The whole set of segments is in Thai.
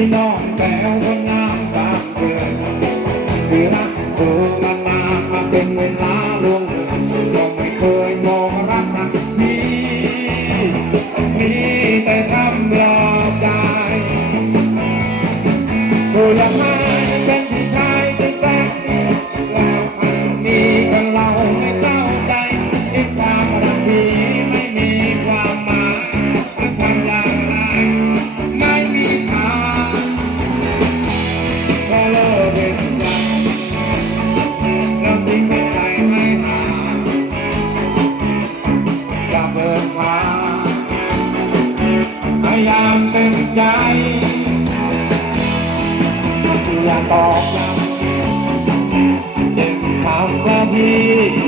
พี่น้องแต้วคนงามสามเดือนเดือนโตนานมาเป็นเวลาล่วง อย่าตอบนำถามว่าพี่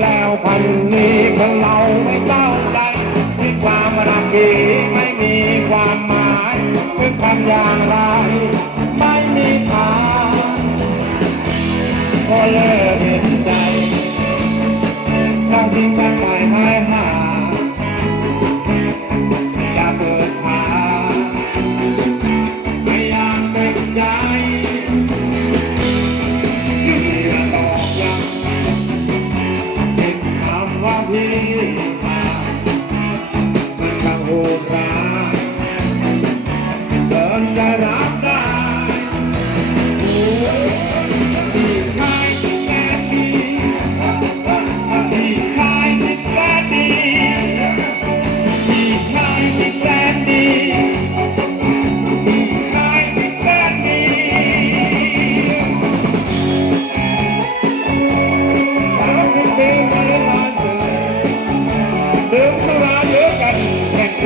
แล้วพันนี้ของเราไม่เจ้าใดมีความรักที่ไม่มีความหมายคือคำอย่างไร ไม่มีทางก็เลิกเห็นใจเรทิ้งกันไปให้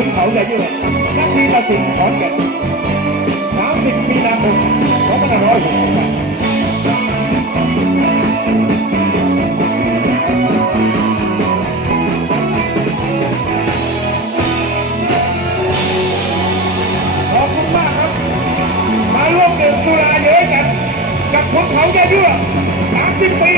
ขุนเขาใหญ่ยืดนักดีตัดสินขอนแก่น30มีนาคม2568ร่วมดื่มสุราเยอะกันกับคนเขาเยอะๆ30 ปี